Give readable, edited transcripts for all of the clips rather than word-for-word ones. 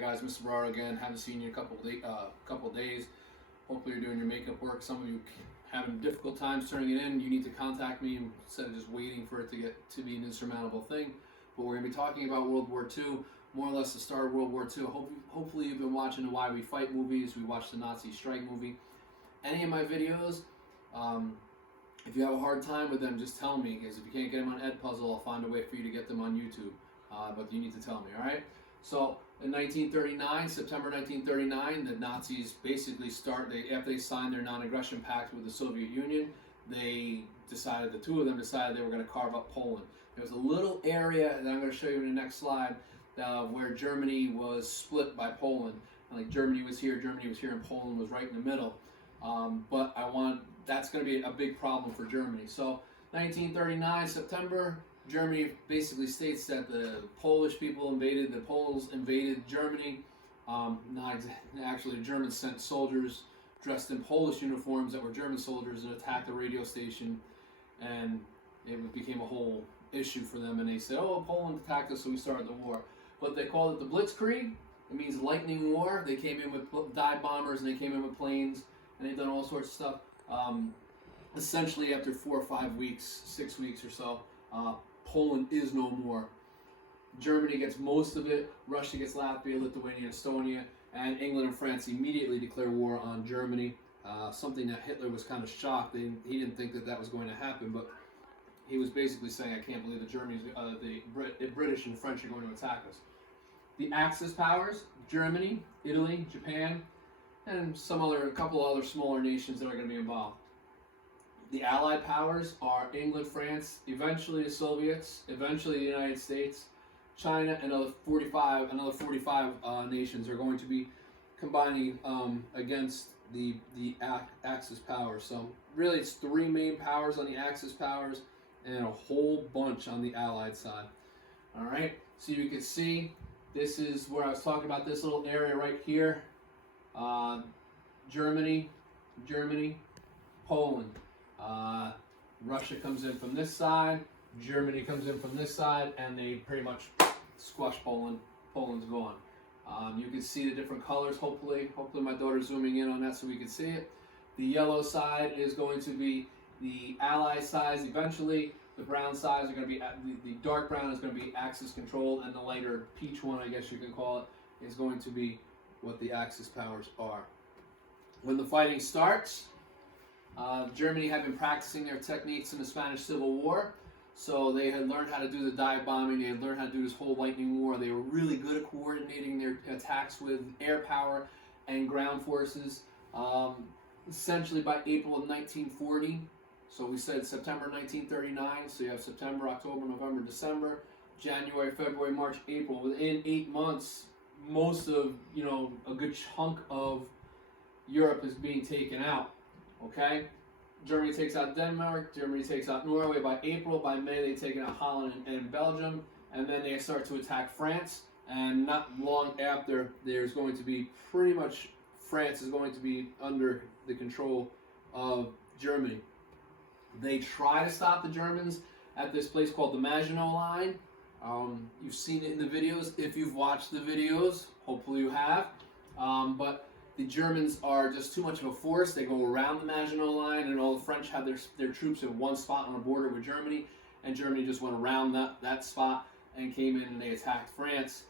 guys, Mr.Berardo again. Haven't seen you in a couple days. Hopefully you're doing your makeup work. Some of you having difficult times turning it in. You need to contact me instead of just waiting for it to get to be an insurmountable thing. But we're going to be talking about World War II, more or less the start of World War II. Hopefully you've been watching the Why We Fight movies. We watched the Nazi strike movie. Any of my videos, if you have a hard time with them, just tell me, because if you can't get them on Edpuzzle, I'll find a way for you to get them on YouTube. But you need to tell me, all right? So in 1939, September 1939, the Nazis basically after they signed their non-aggression pact with the Soviet Union, the two of them decided they were going to carve up Poland. There was a little area that I'm going to show you in the next slide where Germany was split by Poland. Like Germany was here, and Poland was right in the middle. But that's going to be a big problem for Germany. So 1939, September, Germany basically states that the Poles invaded Germany. Actually, the Germans sent soldiers dressed in Polish uniforms that were German soldiers and attacked the radio station, and it became a whole issue for them. And they said, "Oh, Poland attacked us, so we started the war." But they called it the Blitzkrieg. It means lightning war. They came in with dive bombers, and they came in with planes, and they've done all sorts of stuff. Essentially, after 4 or 5 weeks, 6 weeks or so, Poland is no more. Germany gets most of it. Russia gets Latvia, Lithuania, Estonia, and England and France immediately declare war on Germany. Something that Hitler was kind of shocked. He didn't think that was going to happen, but he was basically saying, "I can't believe that the British and French are going to attack us." The Axis powers: Germany, Italy, Japan, and a couple other smaller nations that are going to be involved. The Allied powers are England, France, eventually the Soviets, eventually the United States, China, and another 45 nations are going to be combining against the Axis powers. So really, it's 3 main powers on the Axis powers and a whole bunch on the Allied side. All right, so you can see this is where I was talking about this little area right here. Germany, Poland. Russia comes in from this side, Germany comes in from this side, and they pretty much squash Poland. Poland's gone. You can see the different colors, hopefully my daughter's zooming in on that so we can see it. The yellow side is going to be the Allied sides eventually. The brown sides are going to be, the dark brown is going to be Axis controlled, and the lighter peach one, I guess you can call it, is going to be what the Axis powers are. When the fighting starts, Germany had been practicing their techniques in the Spanish Civil War, so they had learned how to do the dive bombing, they had learned how to do this whole lightning war. They were really good at coordinating their attacks with air power and ground forces. Essentially by April of 1940, so we said September 1939, so you have September, October, November, December, January, February, March, April. Within 8 months, most of, a good chunk of Europe is being taken out. Okay, Germany takes out Denmark, Germany takes out Norway by April. By May, they've taken out Holland and Belgium, and then they start to attack France. And not long after, there's going to be France is going to be under the control of Germany. They try to stop the Germans at this place called the Maginot Line. You've seen it in the videos. If you've watched the videos, hopefully you have. But the Germans are just too much of a force. They go around the Maginot Line, and all the French have their troops in one spot on the border with Germany, and Germany just went around that spot and came in and they attacked France.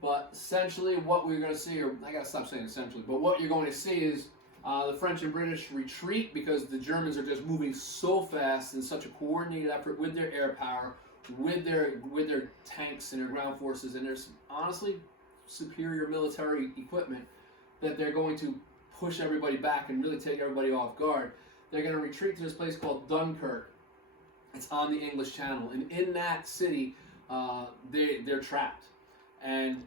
But essentially what we're going to see, or I got to stop saying essentially, but what you're going to see is the French and British retreat because the Germans are just moving so fast in such a coordinated effort with their air power, with their tanks and their ground forces, and there's honestly superior military equipment, that they're going to push everybody back and really take everybody off guard. They're going to retreat to this place called Dunkirk. It's on the English Channel. And in that city, they're trapped. And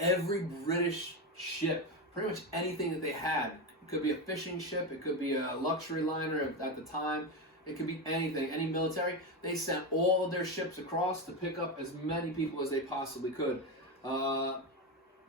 every British ship, pretty much anything that they had, it could be a fishing ship, it could be a luxury liner at the time, it could be anything, any military, they sent all of their ships across to pick up as many people as they possibly could.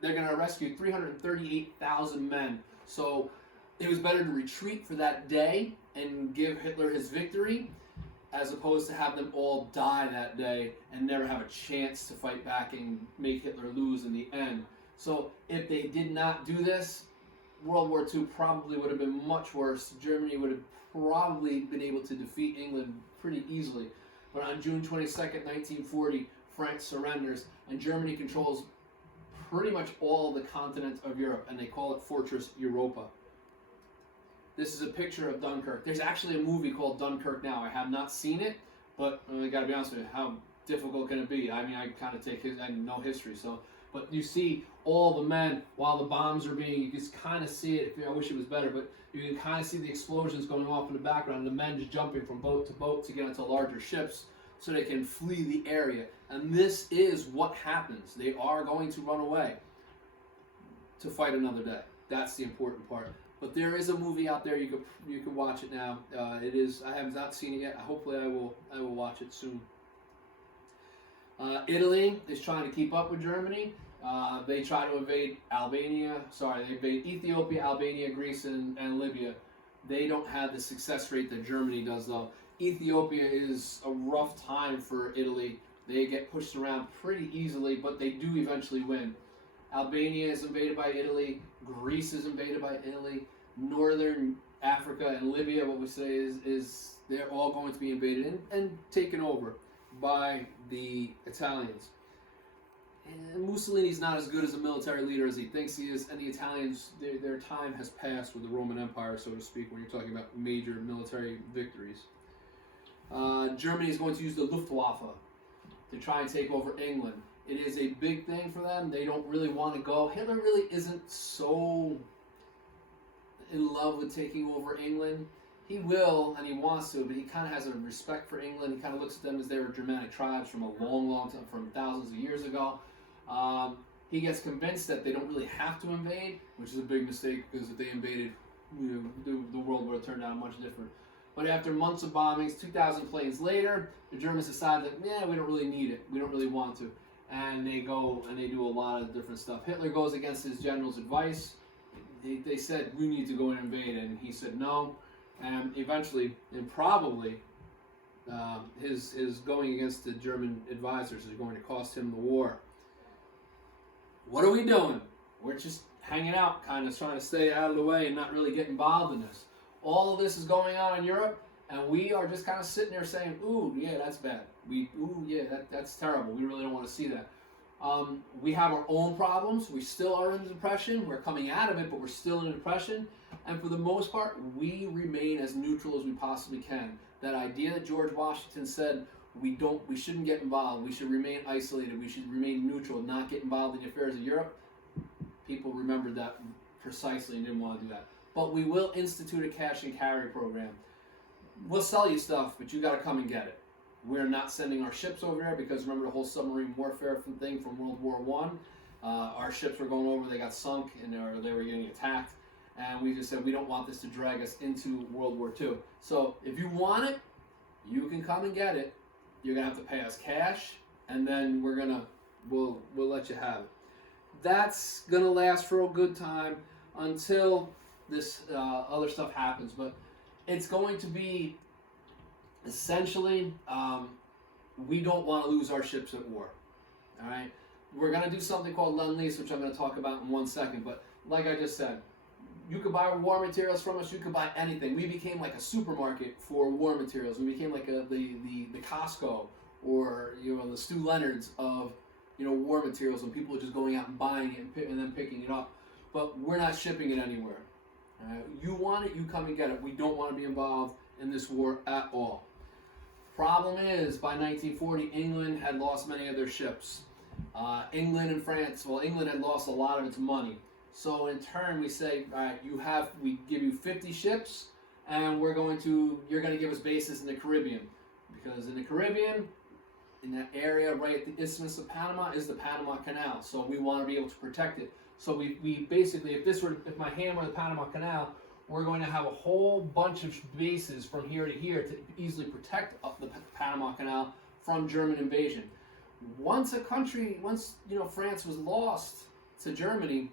They're going to rescue 338,000 men. So it was better to retreat for that day and give Hitler his victory as opposed to have them all die that day and never have a chance to fight back and make Hitler lose in the end. So if they did not do this, World War II probably would have been much worse. Germany would have probably been able to defeat England pretty easily. But on June 22nd, 1940, France surrenders, and Germany controls pretty much all the continent of Europe, and they call it Fortress Europa. This is a picture of Dunkirk. There's actually a movie called Dunkirk now. I have not seen it, but I got to be honest with you, how difficult can it be? I mean, I kind of I know history, so. But you see all the men while the bombs are being, you can kind of see it. I wish it was better, but you can kind of see the explosions going off in the background, and the men just jumping from boat to get onto larger ships so they can flee the area. And this is what happens. They are going to run away to fight another day. That's the important part. But there is a movie out there. You can watch it now. It is. I have not seen it yet. Hopefully, I will watch it soon. Italy is trying to keep up with Germany. They try to invade Albania. Sorry, they invade Ethiopia, Albania, Greece, and Libya. They don't have the success rate that Germany does, though. Ethiopia is a rough time for Italy. They get pushed around pretty easily, but they do eventually win. Albania is invaded by Italy. Greece is invaded by Italy. Northern Africa and Libya, what we say is they're all going to be invaded and taken over by the Italians. And Mussolini's not as good as a military leader as he thinks he is, and the Italians, their time has passed with the Roman Empire, so to speak, when you're talking about major military victories. Germany is going to use the Luftwaffe to try and take over England. It is a big thing for them. They don't really want to go. Hitler really isn't so in love with taking over England. He will, and he wants to, but he kind of has a respect for England. He kind of looks at them as they were Germanic tribes from a long, long time, from thousands of years ago. He gets convinced that they don't really have to invade, which is a big mistake, because if they invaded, the world would have turned out much different. But after months of bombings, 2,000 planes later, the Germans decide that, we don't really need it. We don't really want to. And they go and they do a lot of different stuff. Hitler goes against his general's advice. They said, we need to go and invade, and he said no. And eventually, and probably, his going against the German advisors is going to cost him the war. What are we doing? We're just hanging out, kind of trying to stay out of the way and not really get involved in this. All of this is going on in Europe, and we are just kind of sitting there saying, ooh, yeah, that's bad. That's terrible. We really don't want to see that. We have our own problems. We still are in depression. We're coming out of it, but we're still in a depression. And for the most part, we remain as neutral as we possibly can. That idea that George Washington said, we shouldn't get involved. We should remain isolated. We should remain neutral, not get involved in the affairs of Europe. People remembered that precisely and didn't want to do that. But we will institute a cash and carry program. We'll sell you stuff, but you got to come and get it. We're not sending our ships over there because remember the whole submarine warfare thing from World War I? Our ships were going over, they got sunk, and they were getting attacked. And we just said, we don't want this to drag us into World War II. So if you want it, you can come and get it. You're going to have to pay us cash, and then we'll let you have it. That's going to last for a good time until this other stuff happens. But it's going to be essentially, we don't want to lose our ships at war. All right? We're going to do something called lend-lease, which I'm going to talk about in 1 second. But like I just said, you could buy war materials from us. You could buy anything. We became like a supermarket for war materials. We became like the Costco or the Stu Leonard's of war materials, and people are just going out and buying it and then picking it up. But we're not shipping it anywhere. You want it, you come and get it. We don't want to be involved in this war at all. Problem is, by 1940, England had lost many of their ships. England and France, England had lost a lot of its money. So in turn, we say, all right, we give you 50 ships, and you're going to give us bases in the Caribbean. Because in the Caribbean, in that area right at the Isthmus of Panama, is the Panama Canal. So we want to be able to protect it. So we basically, if my hand were the Panama Canal, we're going to have a whole bunch of bases from here to here to easily protect the Panama Canal from German invasion. Once France was lost to Germany,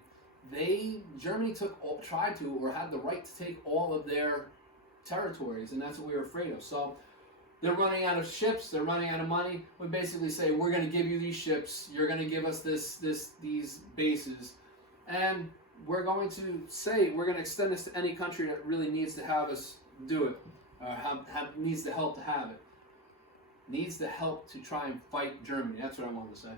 Germany had the right to take all of their territories, and that's what we were afraid of. So they're running out of ships, they're running out of money. We basically say, we're going to give you these ships, you're going to give us these bases, and we're going to say, we're going to extend this to any country that really needs to have us do it, or needs the help to have it. Needs the help to try and fight Germany. That's what I wanted to say.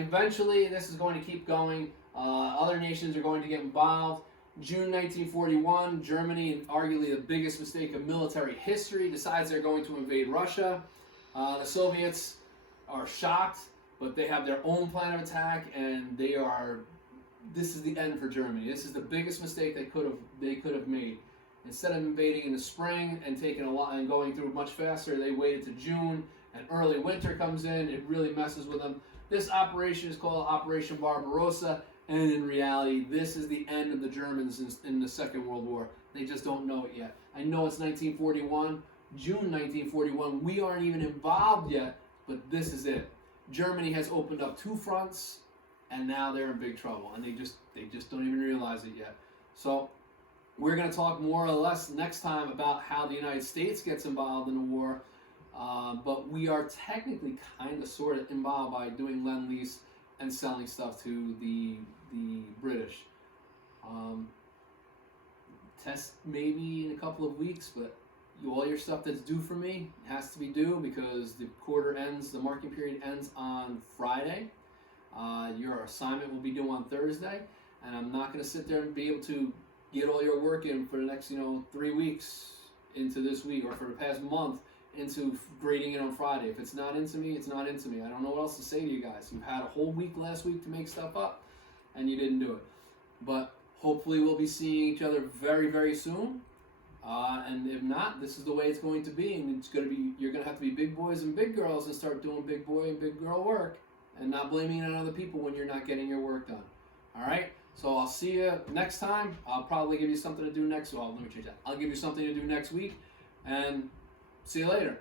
Eventually, this is going to keep going. Other nations are going to get involved. June 1941, Germany, arguably the biggest mistake of military history, decides they're going to invade Russia. The Soviets are shocked, but they have their own plan of attack, and this is the end for Germany. This is the biggest mistake they could have made. Instead of invading in the spring and taking a lot and going through much faster, they waited to June, and early winter comes in. It really messes with them. This operation is called Operation Barbarossa. And in reality, this is the end of the Germans in the Second World War. They just don't know it yet. I know it's 1941, June 1941. We aren't even involved yet, but this is it. Germany has opened up 2 fronts, and now they're in big trouble. And they just don't even realize it yet. So we're going to talk more or less next time about how the United States gets involved in the war. But we are technically kind of sort of involved by doing lend-lease and selling stuff to the British. Test maybe in a couple of weeks, but all your stuff that's due for me has to be due because the marking period ends on Friday. Your assignment will be due on Thursday, and I'm not going to sit there and be able to get all your work in for the next 3 weeks into this week, or for the past month into grading it on Friday. If it's not into me, it's not into me. I don't know what else to say to you guys. You had a whole week last week to make stuff up, and you didn't do it. But hopefully we'll be seeing each other very, very soon. And if not, this is the way it's going to be. And you're going to have to be big boys and big girls and start doing big boy and big girl work, and not blaming it on other people when you're not getting your work done. All right? So I'll see you next time. I'll probably give you something to do next. Well, let me change that. I'll give you something to do next week, and see you later.